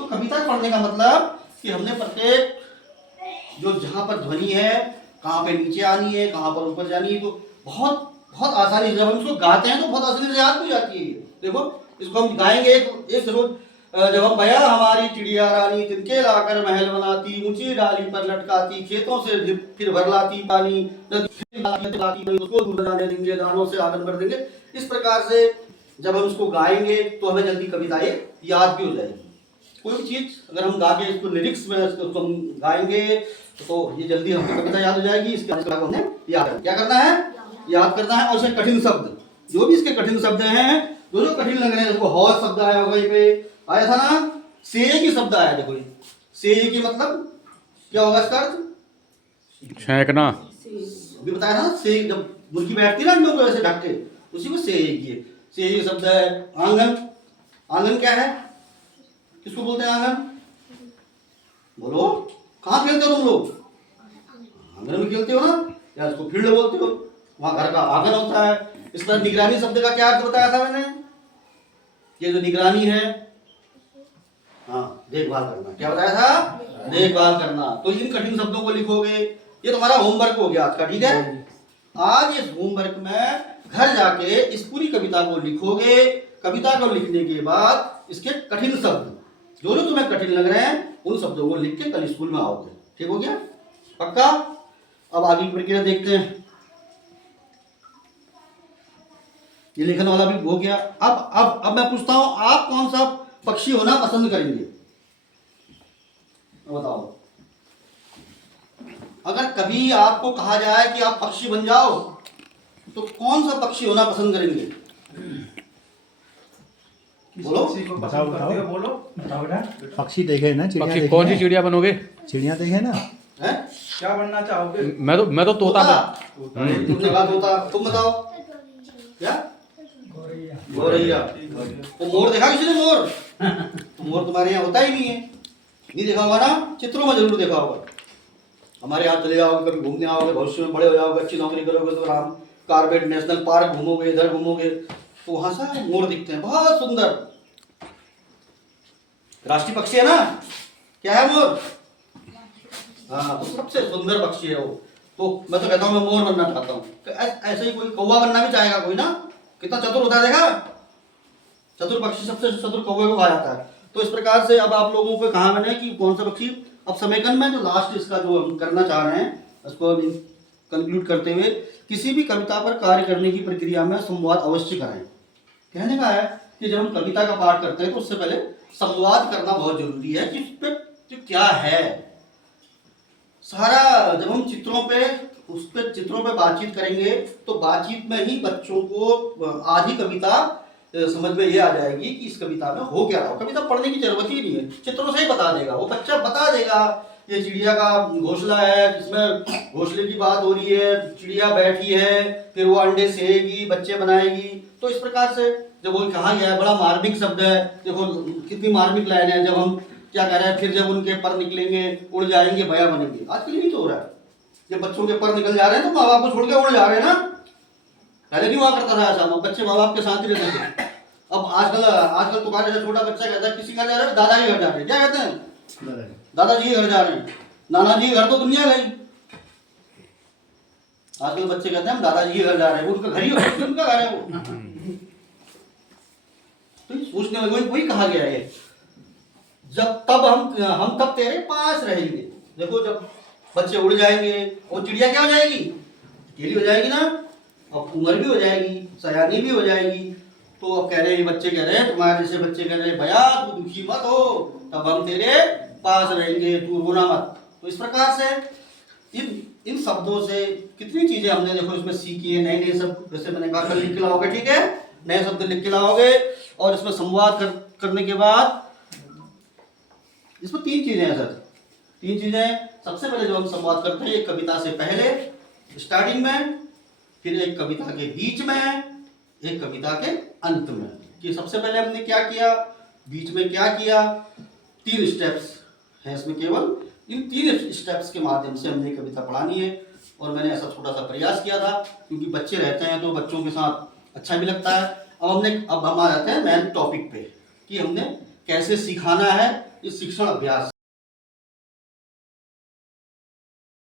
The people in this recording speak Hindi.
तो कविता पढ़ने का मतलब कि हमने प्रत्येक जो जहाँ पर ध्वनि है, कहाँ पे नीचे आनी है, कहाँ पर ऊपर जानी है, तो बहुत बहुत आसानी से जब हम इसको गाते हैं तो बहुत आसानी से याद हो जाती है। देखो इसको हम गाएंगे एक जरूर, जब हम भया हमारी चिड़िया रानी तिनके लाकर महल बनाती, ऊंची डाली पर लटकाती, खेतों से फिर भर लाती पानी, उसको दूर जाने देंगे, दानों से आंगन भर देंगे। इस प्रकार से जब हम इसको गाएंगे तो हमें जल्दी कविताएं याद भी हो जाएगी। कोई भी चीज अगर हम गा के इसको लिरिक्स में इसको हम गाएंगे तो ये जल्दी हमको कविता याद हो जाएगी। इसके बाद हमने क्या करना है, याद करना है। और इसके कठिन शब्द, जो भी इसके कठिन शब्द हैं, जो कठिन लग रहे हैं, देखो हौस शब्द आया होगा, पे आया था ना, से की शब्द आया। देखो से की मतलब क्या होगा इसका अर्थ? छेंकना। अभी बताया था ना, से जब मुर्गी बैठती है ना अंडों को ऐसे ढक के, उसी को से की से शब्द है। आंगन, आंगन क्या है, किसको बोलते हैं आंगन? बोलो, कहाँ खेलते हो तुम लोग? आंगन में खेलते हो ना, या इसको फील्ड बोलते हो, वहां घर का आंगन होता है। इस तरह निगरानी शब्द का क्या अर्थ बताया था मैंने? ये जो निगरानी है, हाँ देखभाल करना। क्या बताया था? देखभाल करना। तो इन कठिन शब्दों को लिखोगे, ये तुम्हारा होमवर्क हो गया आज का, ठीक है? आज इस होमवर्क में घर जाके इस पूरी कविता को लिखोगे। कविता को लिखने के बाद इसके कठिन शब्द जो जो तुम्हें कठिन लग रहे हैं, उन शब्दों को लिख के कल स्कूल में आओगे। ठीक हो गया? पक्का? अब आगे की प्रक्रिया देखते हैं। ये लिखने वाला भी हो गया। अब मैं पूछता हूं, आप कौन सा पक्षी होना पसंद करेंगे? बताओ। अगर कभी आपको कहा जाए कि आप पक्षी बन जाओ, तो कौन सा पक्षी होना पसंद करेंगे? बोलो, बताओ बोलो, बताओ बेटा। पक्षी देखे ना, चिड़िया पक्षी कौन सी चिड़िया बनोगे? चिड़िया देखे ना। हैं? क्या बनना चाहोगे? मैं तो तोता तुमने कहा तोता, तुम बताओ क्या? गोरैया। वो मोर देखा किसी ने? मोर तो मोर तुम्हारे यहाँ होता ही नहीं है, नहीं देखा होगा ना? चित्रों में जरूर देखा होगा। हमारे यहाँ चले जाओगे, कभी घूमने आओगे, भविष्य में बड़े हो जाओगे, अच्छी नौकरी करोगे तो राम कार्बेट नेशनल पार्क घूमोगे, इधर घूमोगे, तो वहां से मोर दिखते हैं, बहुत सुंदर। राष्ट्रीय पक्षी है ना, क्या है? मोर। हाँ, तो सबसे सुंदर पक्षी है वो। तो मैं तो कहता हूँ मैं मोर बनना चाहता हूँ। ऐसे ही कोई कौवा बनना भी चाहेगा कोई ना? कितना चतुर होता है, देखा? चतुर पक्षी सबसे चतुर कौवे को कहा जाता है। तो इस प्रकार से अब आप लोगों को कहा मैंने कि कौन सा पक्षी। अब समेकन में जो लास्ट इसका जो हम करना चाह रहे हैं, उसको कंक्लूड करते हुए, किसी भी कविता पर कार्य करने की प्रक्रिया में संवाद अवश्य करें। कहने का है कि जब हम कविता का पाठ करते हैं तो उससे पहले संवाद करना बहुत जरूरी है कि उस पर क्या है। सारा जब हम चित्रों पे बातचीत करेंगे तो बातचीत में ही बच्चों को आधी कविता समझ में ये आ जाएगी कि इस कविता में हो क्या रहा हो। कविता पढ़ने की जरूरत ही नहीं है, चित्रों से ही बता देगा वो बच्चा, बता देगा ये चिड़िया का घोंसला है, जिसमें घोंसले की बात हो रही है, चिड़िया बैठी है, फिर वो अंडे सेएगी, बच्चे बनाएगी। तो इस प्रकार से जब वो कहा गया है, बड़ा मार्मिक शब्द है। देखो कितनी मार्मिक लाइन है। जब हम क्या कह रहे हैं, फिर जब उनके पर निकलेंगे उड़ जाएंगे भया बनेंगे। आजकल यही तो हो रहा है, जब बच्चों के पर निकल जा रहे हैं तो माँ बाप को छोड़ के उड़ जा रहे हैं ना। पहले नहीं हुआ करता था ऐसा, बच्चे माँ बाप के साथ ही रहते थे। अब आजकल तो जैसे छोटा बच्चा कहता है किसी घर जा रहे हैं, दादा के घर जा रहे हैं। क्या कहते हैं? दादाजी के घर जा रहे हैं। नाना जी के घर तो दुनिया गई। आजकल बच्चे कहते हैं हम दादाजी के घर जा रहे हैं, उनका घर ही होता है, उनका घर है वो। तो सोचने वाले वही कहा गया है, जब तब हम तब तेरे पास रहेंगे। देखो जब बच्चे उड़ जाएंगे और चिड़िया क्या हो जाएगी? अकेली हो जाएगी ना, अब उम्र भी हो जाएगी, सयानी भी हो जाएगी। तो अब कह रहे हैं, बच्चे कह रहे हैं, तुम्हारे जैसे बच्चे कह रहे हैं, भैया तू दुखी मत हो, तब हम तेरे पास रहेंगे, तू रोना मत। तो इस प्रकार से इन शब्दों से कितनी चीजें हमने देखो इसमें सीखी है। नए नए शब्द जैसे मैंने कहा लिख के लाओगे, ठीक है? नए शब्द लिख के लाओगे और इसमें संवाद करने के बाद इसमें तीन चीजें हैं सर, तीन चीजें। सबसे पहले जब हम संवाद करते हैं, एक कविता से पहले स्टार्टिंग में, फिर एक कविता के बीच में, एक कविता के अंत में। कि सबसे पहले हमने क्या किया, बीच में क्या किया, 3 स्टेप्स हैं इसमें। केवल इन 3 स्टेप्स के माध्यम से हमने कविता पढ़ानी है। और मैंने ऐसा छोटा सा प्रयास किया था, क्योंकि बच्चे रहते हैं तो बच्चों के साथ अच्छा भी लगता है। अब हम आ जाते हैं मेन टॉपिक पे कि हमने कैसे सिखाना है, ये शिक्षण अभ्यास